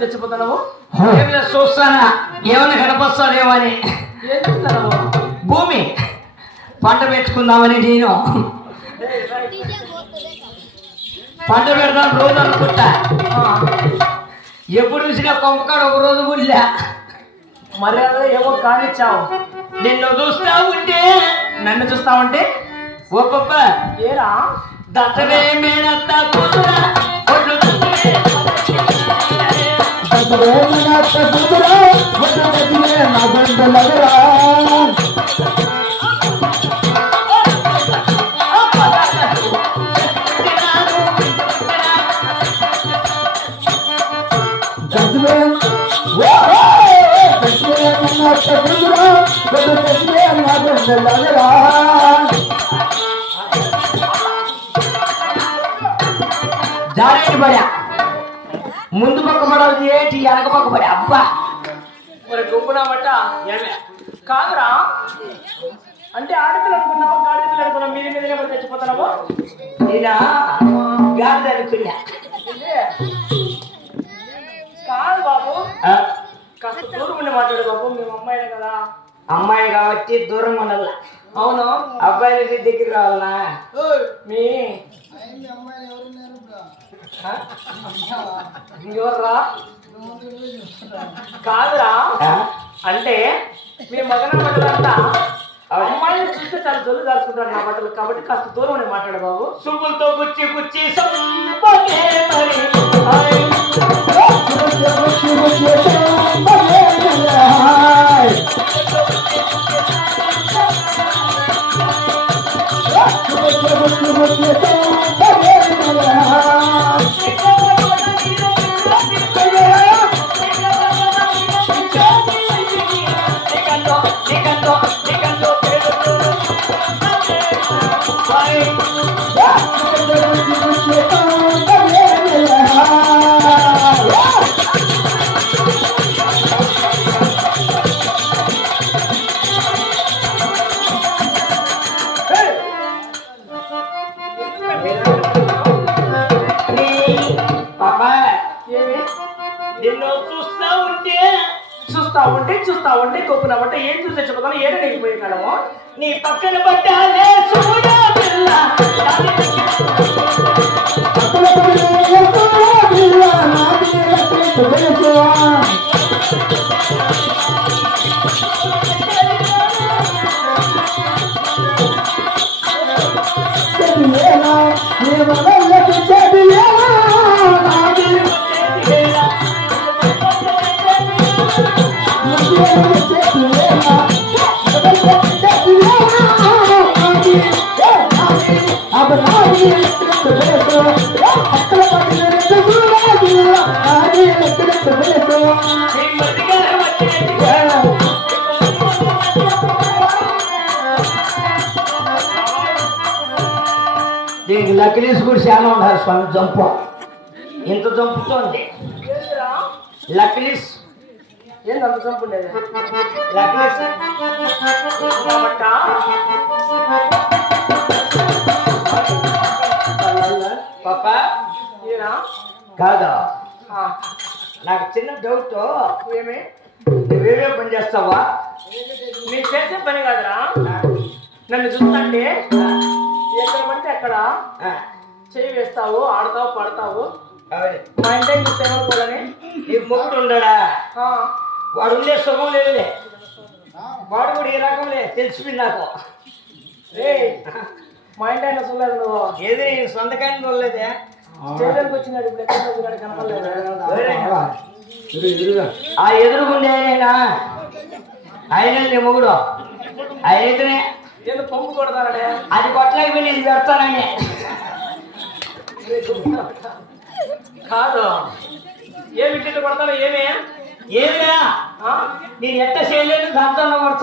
తెచ్చిపోతున్నావు? చూస్తానా ఏమన్నా కనపస్తాదేమో అని. ఏం చూస్తున్నావు? భూమి పంట పెట్టుకుందామని నేను పంట పెడతాను రోజు అనుకుంటా. ఎప్పుడు చూసినా కొంపకాడు ఒక రోజు గుళ్ళా. మర్యాద ఏమో కానిచ్చావు. నిన్ను చూస్తా ఉంటే నన్ను చూస్తా ఉంటే ఓ పప్ప ఏరా దసరే మేనత్త కూతురా ఒడ్లు జారేటి పడా ముందు పక్క పడాలి ఏంటి వెనక పక్క పడా. అబ్బా మరి గుంపునా బట్ట ఏమే కాదురా. అంటే ఆడపిల్ల అనుకున్నావు, ఆడపిల్ల అనుకున్నావు, మీద మీద ఎవరు తెచ్చిపోతున్నావు? నేనా గాడి అనుకున్నా. కాదు బాబు, కాస్త దూరం ఉండి మాట్లాడు బాబు. మేము అమ్మాయిలే కదా. అమ్మాయి కాబట్టి దూరం ఉండాల. అవును, అబ్బాయిలకి దగ్గర రావాలనా? మీ ఎవర్రా? కాదురా, అంటే మీ మగన బట్టలంతా అమ్మాయిని చూస్తే చాలా జల్లు దాచుకుంటారు నా బట్టలు. కాబట్టి కాస్త దూరం ఉండి మాట్లాడు బాబు. సుబ్బులతో గుచ్చి గుచ్చి సంపగే మరి చూస్తా ఉంటే కొప్పున బట్ట ఏం చూసి తెచ్చిపోతాను? ఏడ నెగిపోయి కాడము నీ పక్కన పట్టాలే చూడా పిల్ల దీనికి లక్లీస్ కూడా చాలా ఉన్నారు స్వామి. జంపు ఇంత జంపుతోంది లక్లీస్. ఏంది అంత జంపు ఉండేది? లక్లీస్ బట్ట పాప ఏరా? కాదా, నాకు చిన్న డౌట్. ఏమి నువ్వేమే పని చేస్తావా? మీరు చేసే పని కాదురా. నన్ను చూస్తుంటే ఎక్కడ పడితే అక్కడ చెయ్యి వేస్తావు, ఆడతావు, పడతావు. మా ఇంటి చూస్తే ఏమనుకోవాలని నీ మొగుడు ఉండడా? వాడు ఉండే సుఖం లేదులే. వాడు కూడా ఏ రకంలే తెలిసిపోయింది నాకు. మా ఇంటి అయినా చూడలేదు నువ్వు? ఏది సొంతకాయని చూడలేదే. స్టేషన్కి వచ్చినాడు, ఇప్పుడు ఎక్కడ వచ్చినాడు కనపడలేదు. ఆ ఎదురుగుండే ఆయన నీ మొగుడు అయితేనే ఏదో పంపు కొడతానడే. అది కొట్టలేకపోయి నేను పెడతానని. కాదు, ఏమి కొడతాను? ఏమే ఏమే నేను ఎట్ట చేయలేదు దాంతో కొడతాను.